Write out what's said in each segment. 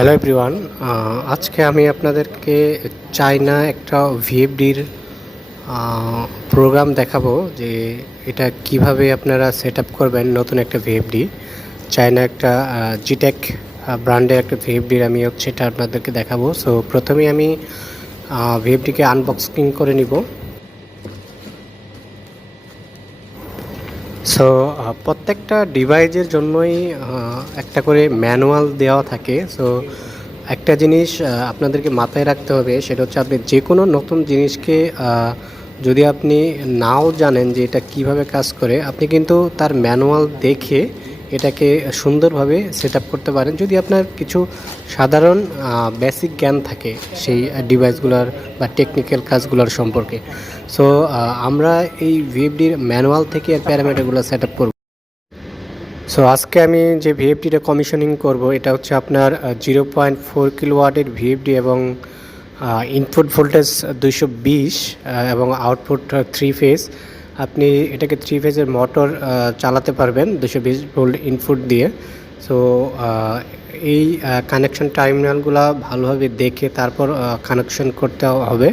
Hello everyone, আজকে আমি আপনাদেরকে চায়না একটা ভিএফডির প্রোগ্রাম দেখাবো যে এটা কিভাবে আপনারা সেট আপ করবেন। নতুন একটা ভিএফডি চায়না একটা জিটেক ব্র্যান্ডের একটা ভিএফডির আমি এটা আপনাদেরকে দেখাবো। সো প্রথমেই আমি ভিএফডিকে আনবক্সিং করে নিব। সো প্রত্যেকটা ডিভাইসের জন্যই একটা করে ম্যানুয়াল দেওয়া থাকে। সো একটা জিনিস আপনাদেরকে মাথায় রাখতে হবে, সেটা হচ্ছে আপনি যে কোনো নতুন জিনিসকে যদি আপনি নাও জানেন যে এটা কিভাবে কাজ করে, আপনি কিন্তু তার ম্যানুয়াল দেখে এটাকে সুন্দরভাবে সেট আপ করতে পারেন যদি আপনার কিছু সাধারণ বেসিক জ্ঞান থাকে সেই ডিভাইসগুলোর বা টেকনিক্যাল কাজগুলোর সম্পর্কে। সো আমরা এই ভিএফডির ম্যানুয়াল থেকে এর প্যারামিটারগুলো সেট আপ করব। সো আজকে আমি যে ভিএফডিটা কমিশনিং করব এটা হচ্ছে আপনার 0.4 কিলোওয়াটের ভিএফডি এবং ইনপুট ভোল্টেজ 220 এবং আউটপুট 3 ফেজ। আপনি এটাকে 3 ফেজের মোটর চালাতে পারবেন 220 ভোল্ট ইনপুট দিয়ে। সো এই কানেকশন টার্মিনালগুলো ভালোভাবে দেখে তারপর কানেকশন করতে হবে।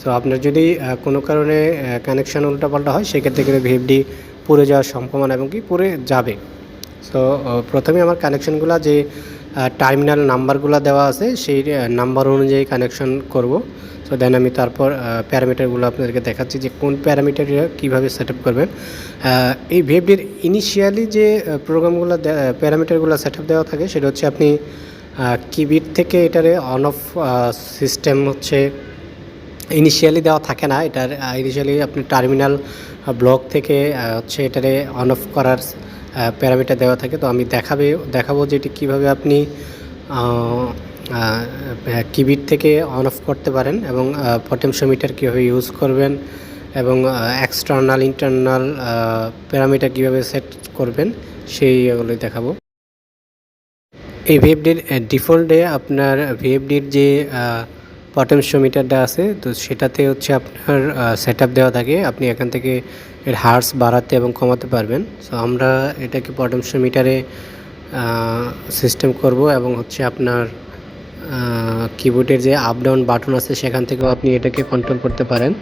সো আপনার যদি কোনো কারণে কানেকশন উল্টাপাল্টা হয়, সেক্ষেত্রে কিন্তু ভিএফডি পুড়ে যাওয়ার সম্ভাবনা এবং কি পুড়ে যাবে। সো প্রথমে আমার কানেকশনগুলো যে টার্মিনাল নাম্বারগুলো দেওয়া আছে সেই নাম্বার অনুযায়ী কানেকশন করব। সো দেন আমি তারপর প্যারামিটারগুলো আপনাদেরকে দেখাচ্ছি যে কোন প্যারামিটার কীভাবে সেট আপ করবেন। এই ভিএফডির ইনিশিয়ালি যে প্রোগ্রামগুলো প্যারামিটারগুলো সেট আপ দেওয়া থাকে সেটা হচ্ছে আপনি কিবিট থেকে এটারে অন অফ সিস্টেম ইনিশিয়ালি দেওয়া থাকে না। এটার ইনিশিয়ালি আপনি টার্মিনাল ব্লক থেকে এটারে অন অফ করার প্যারামিটার দেওয়া থাকে। তো আমি দেখাবো যে এটি কীভাবে আপনি কিবিট থেকে অন অফ করতে পারেন এবং পটেনশিওমিটার কীভাবে ইউজ করবেন এবং এক্সটার্নাল ইন্টারনাল প্যারামিটার কীভাবে সেট করবেন সেইগুলোই দেখাবো। এই ভিএফডির ডিফল্টে আপনার ভিএফডির যে পটেনশিওমিটারটা আছে, তো সেটাতে আপনার সেট আপ দেওয়া থাকে। আপনি এখান থেকে এর হার্স বাড়াতে এবং কমাতে পারবেন। সো আমরা এটাকে পটেনশিওমিটারে সিস্টেম করব এবং আপনার কিবোর্ডের যে আপ ডাউন বাটন আছে সেখান থেকেও আপনি এটাকে কন্ট্রোল করতে পারেন।